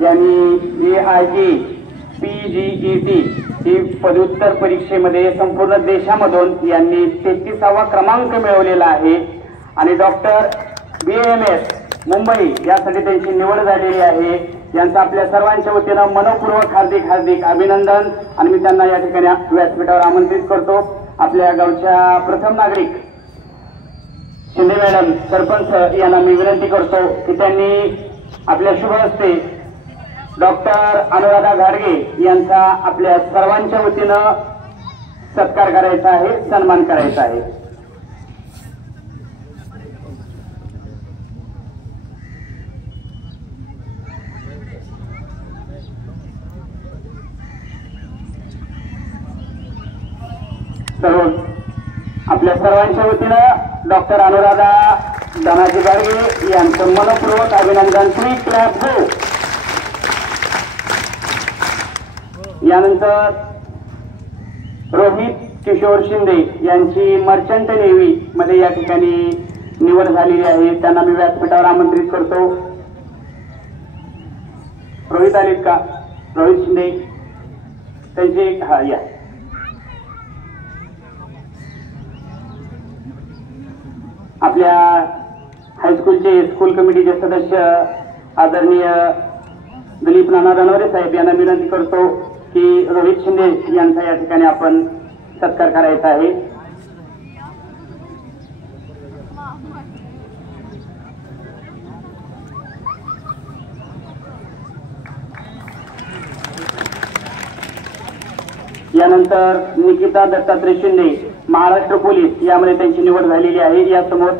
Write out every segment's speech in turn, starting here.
यांनी VIE PGET ही पदव्युत्तर परीक्षेमध्ये संपूर्ण देशामधून यांनी 33वा क्रमांक मिळवलेला आहे आणि डॉक्टर BAMS मुंबई यासाठी त्यांची निवड झालेली आहे। यांचं आपल्या सर्वांच्या वतीनं मनपूर्वक हार्दिक अभिनंदन आणि मी त्यांना या ठिकाणी व्यासपीठावर आमंत्रित करतो। आपल्या गावच्या प्रथम नागरिक शिंदे मॅडम सरपंच यांना मी विनंती करतो की त्यांनी आपल्या शुभ हस्ते डॉक्टर अनुराधा घाडगे यांचा आपल्या सर्वांच्या वतीनं सत्कार करायचा आहे, सन्मान करायचा आहे। आपल्या सर्वांच्या वतीनं डॉक्टर अनुराधा धनाजी घाडगे यांचं मनपूर्वक अभिनंदन। प्लीज क्लॅप गो। यानंतर रोहित किशोर शिंदे यांची मर्चंट नेव्ही मध्ये या ठिकाणी निवड झालेली आहे, त्यांना मी व्यासपीठावर आमंत्रित करतो। रोहित आलेत का? रोहित शिंदे त्यांचे या आपल्या हायस्कूलचे स्कूल कमिटीचे सदस्य आदरणीय दिलीप नाना रणवरे साहेब यांना विनंती करतो की रोहित शिंदे यांचा या ठिकाणी आपण सत्कार करायचा आहे। यानंतर निकिता दत्तात्रय शिंदे महाराष्ट्र पोलीस यामध्ये त्यांची निवड झालेली आहे। यासमोर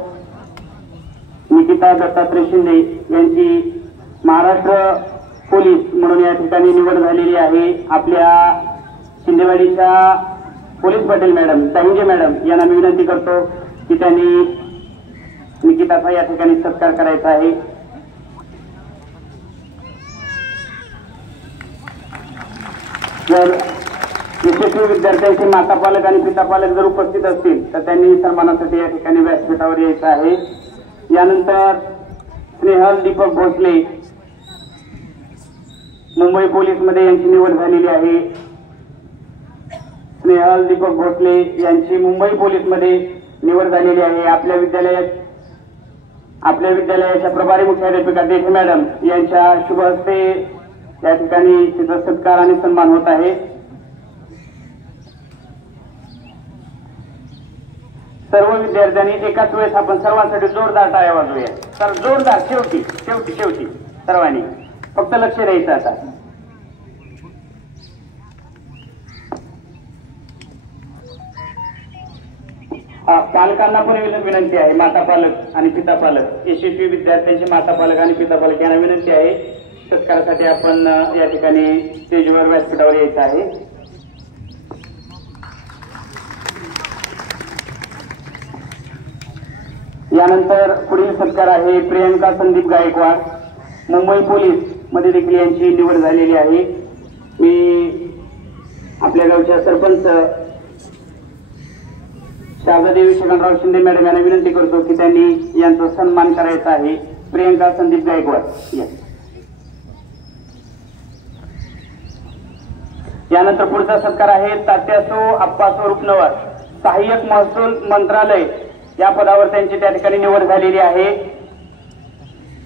निकिता दत्तात्रय शिंदे यांची महाराष्ट्र पोलीस म्हणून या ठिकाणी निवड झालेली आहे। आपल्या शिंदेवाडीच्या पोलीस पाटील मॅडम ताहिंजे मॅडम यांना मी विनंती करतो की त्यांनी निकिताचा या ठिकाणी सत्कार करायचा आहे। जर यशस्वी विद्यार्थ्यांचे माता पालक आणि पिता पालक जर उपस्थित असतील तर त्यांनी सन्मानासाठी या ठिकाणी व्यासपीठावर यायचं आहे। यानंतर स्नेहल दीपक भोसले मुंबई पोलीस मध्ये यांची निवड झालेली आहे। स्नेहल दीपक भोसले यांची मुंबई पोलीस मध्ये निवड झालेली आहे। आपल्या विद्यालयाच्या प्रभारी मुख्याध्यापिका देठे मॅडम यांच्या शुभ हस्ते या ठिकाणी तिचा सत्कार आणि सन्मान होत आहे। सर्व विद्यार्थ्यांनी एकाच वेळेस आपण सर्वांसाठी जोरदार टाळ्या वाजवूया। तर जोरदार शेवटी सर्वांनी फक्त लक्ष द्यायचं। आता पालकांना पण विनंती आहे, माता पालक आणि पिता पालक, यशस्वी विद्यार्थ्यांचे माता पालक आणि पिता पालक यांना विनंती आहे सत्कारासाठी आपण या ठिकाणी स्टेजवर व्यासपीठावर यायचं आहे। यानंतर पुढील सत्कार आहे प्रियंका संदीप गायकवाड मुंबई पोलीस मध्ये देखील यांची निवड झालेली आहे। मी आपल्या गावच्या सरपंच शारदादेवी शगनराव शिंदे मॅडम यांना विनंती करतो की त्यांनी यांचा सन्मान करायचा आहे। प्रियंका संदीप गायकवाड यानंतर पुढचा सत्कार आहे तात्यासो आप्पा स्वरूप नवर सहाय्यक महसूल मंत्रालय या पदावर त्यांची त्या ठिकाणी निवड झालेली आहे।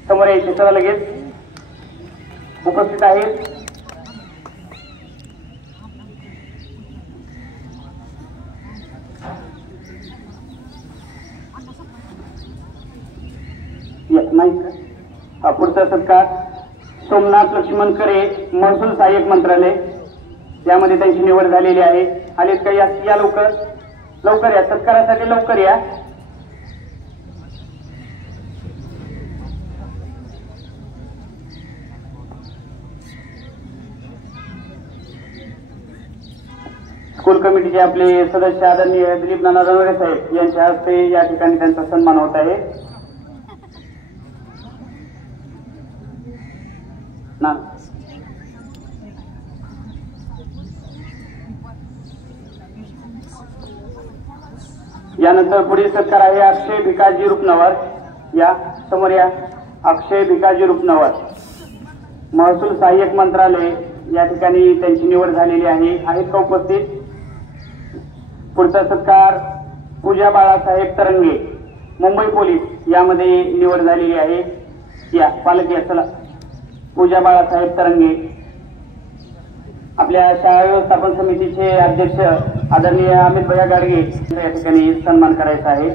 समोर यायचे चला लगेच उपस्थित आहेत। पुढचा सत्कार सोमनाथ लक्ष्मण करे महसूल सहाय्यक मंत्रालय यामध्ये त्यांची निवड झालेली आहे। आलेत का? या लवकर या सत्कारासाठी लवकर या। स्कूल कमिटीचे आपले सदस्य आदरणीय दिलीप नाना रणवरे साहेब यांच्या हस्ते या ठिकाणी त्यांचा सन्मान होत आहे। यानंतर पुढील सत्कार आहे अक्षय भिकाजी रुपनवर। या समोर या अक्षय भिकाजी रुपनवर महसूल सहाय्यक मंत्रालय या ठिकाणी त्यांची निवड झालेली आहे. आहेत का उपस्थित? पुढचा सत्कार पूजा बाळासाहेब तरंगे, मुंबई पोलीस यामध्ये निवड झालेली आहे. या पालक या चला. पूजा बाळासाहेब तरंगे. आपल्या शाळा व्यवस्थापन समितीचे अध्यक्ष आदरणीय अमित भैया गाडगे या ठिकाणी सन्मान करायचा आहे.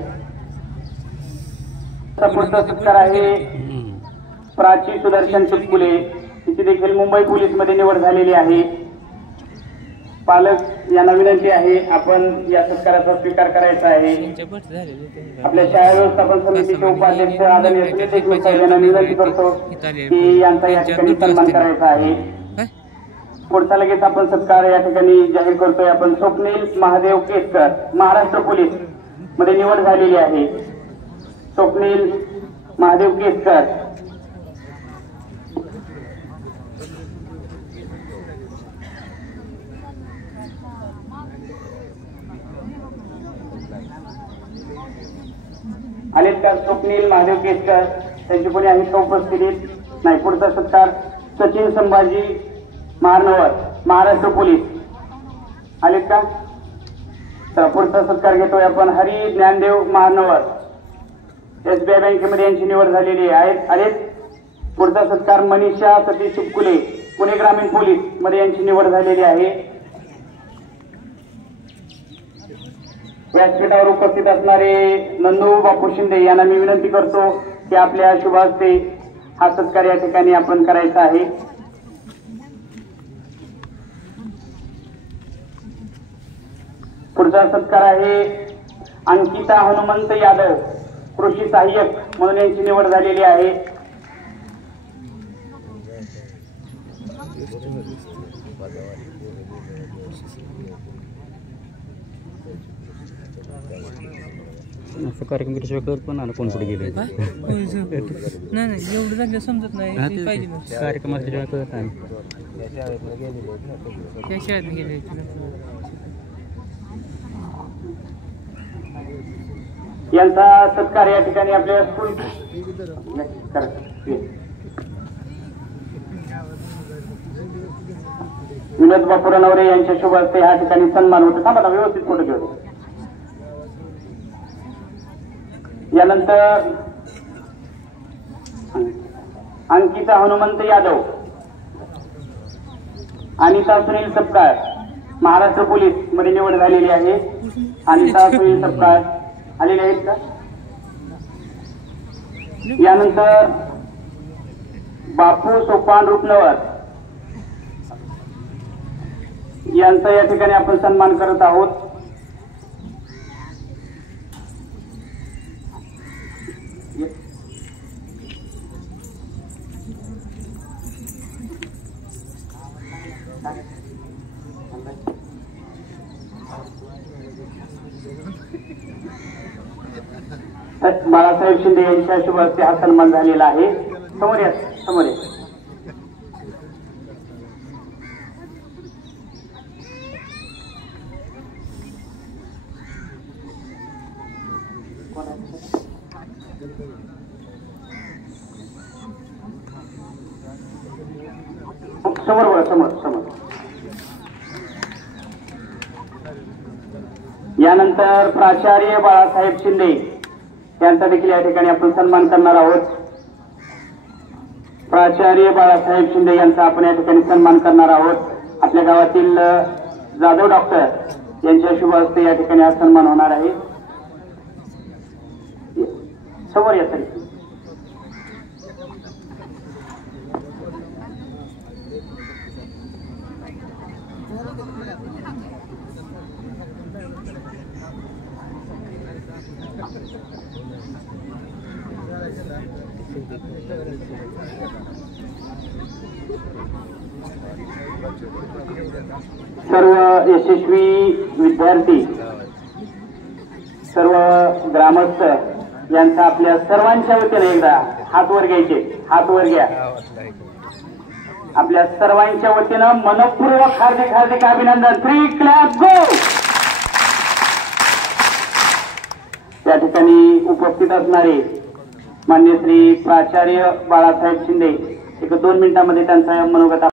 पुढचा सत्कार आहे प्राची सुदर्शन चुटकुले, तिची देखील मुंबई पोलीस मध्ये निवड झालेली आहे. पालक यांना विनंती आहे आपण या सत्काराचा स्वीकार करायचा आहे. आपल्या शाळा व्यवस्थापन समितीचे उपाध्यक्ष आदरणीय सुनील देशमुख साहेब यांना विनंती करतो की यांचा या ठिकाणी सन्मान करायचा आहे. पुढचा लगेच आपण सत्कार या ठिकाणी जाहीर करतोय. आपण स्वप्नील महादेव केसकर, महाराष्ट्र पोलीस मध्ये निवड झालेली आहे. स्वप्नील महादेव केसकर. आलेत का स्वप्नील महादेव केसकर? त्यांची कोणी आहेत का उपस्थितीत? नाही. पुढचा सत्कार सचिन संभाजी मारनवर, महाराष्ट्र पोलीस. आलेत का? तर पुढचा सत्कार घेतोय आपण हरी ज्ञानदेव मारनवर, SBI बँकेमध्ये यांची निवड झालेली आहे. आलेत. पुढचा सत्कार मनीषा सतीश चुटकुले, पुणे ग्रामीण पोलीस मध्ये यांची निवड झालेली आहे. व्यासपीठावर उपस्थित असणारे नंदू बापू शिंदे यांना मी विनंती करतो की आपल्या शुभ हस्ते हा सत्कार या ठिकाणी आपण करायचा आहे. पुढचा सत्कार आहे अंकिता हनुमंत यादव, कृषी सहाय्यक म्हणून यांची निवड झालेली आहे. असं कार्यक्रम केल्याशिवाय कळत पण आलं कोण कुठे गेले. नाही एवढं जागे समजत नाही. कार्यक्रम असल्याशिवाय कळत नाही. त्या शाळेत गेले. यांचा सत्कार या ठिकाणी आपल्या स्कूल विनोद बापूराव नवरे यांच्या शुभ हस्ते या ठिकाणी सन्मान होतो. थांबा व्यवस्थित फोटो घेऊ. यानंतर अंकिता हनुमंत यादव, अनिता सुनील सपकाळ, महाराष्ट्र पोलीस मध्ये निवड झालेली आहे. अनिता सुनील सपकाळ आलेले आहेत का? यानंतर बापू सोपान रुपनवर यांचा या ठिकाणी आपण सन्मान करत आहोत. बाळासाहेब शिंदे यांच्या शुभ हस्ते हा सन्मान झालेला आहे. समोर या, समोर या. समोर बघा, समोर समोर. यानंतर प्राचार्य बाळासाहेब शिंदे यांचा देखील या ठिकाणी आपण सन्मान करणार आहोत. प्राचार्य बाळासाहेब शिंदे यांचा आपण या ठिकाणी सन्मान करणार आहोत. आपल्या गावातील जाधव डॉक्टर यांच्या शुभ हस्ते या ठिकाणी हा सन्मान होणार आहे. समोर या तरी. सर्व यशस्वी विद्यार्थी, सर्व ग्रामस्थ यांचा आपल्या सर्वांच्या वतीने एकदा हात वर घ्यायचे. हात वर घ्या. आपल्या सर्वांच्या वतीनं मनपूर्वक हार्दिक हार्दिक अभिनंदन. 3 क्लॅप गो. त्या ठिकाणी उपस्थित असणारे मान्य श्री प्राचार्य बाळासाहेब शिंदे एक 2 मिनिटांमध्ये त्यांचा मनोगत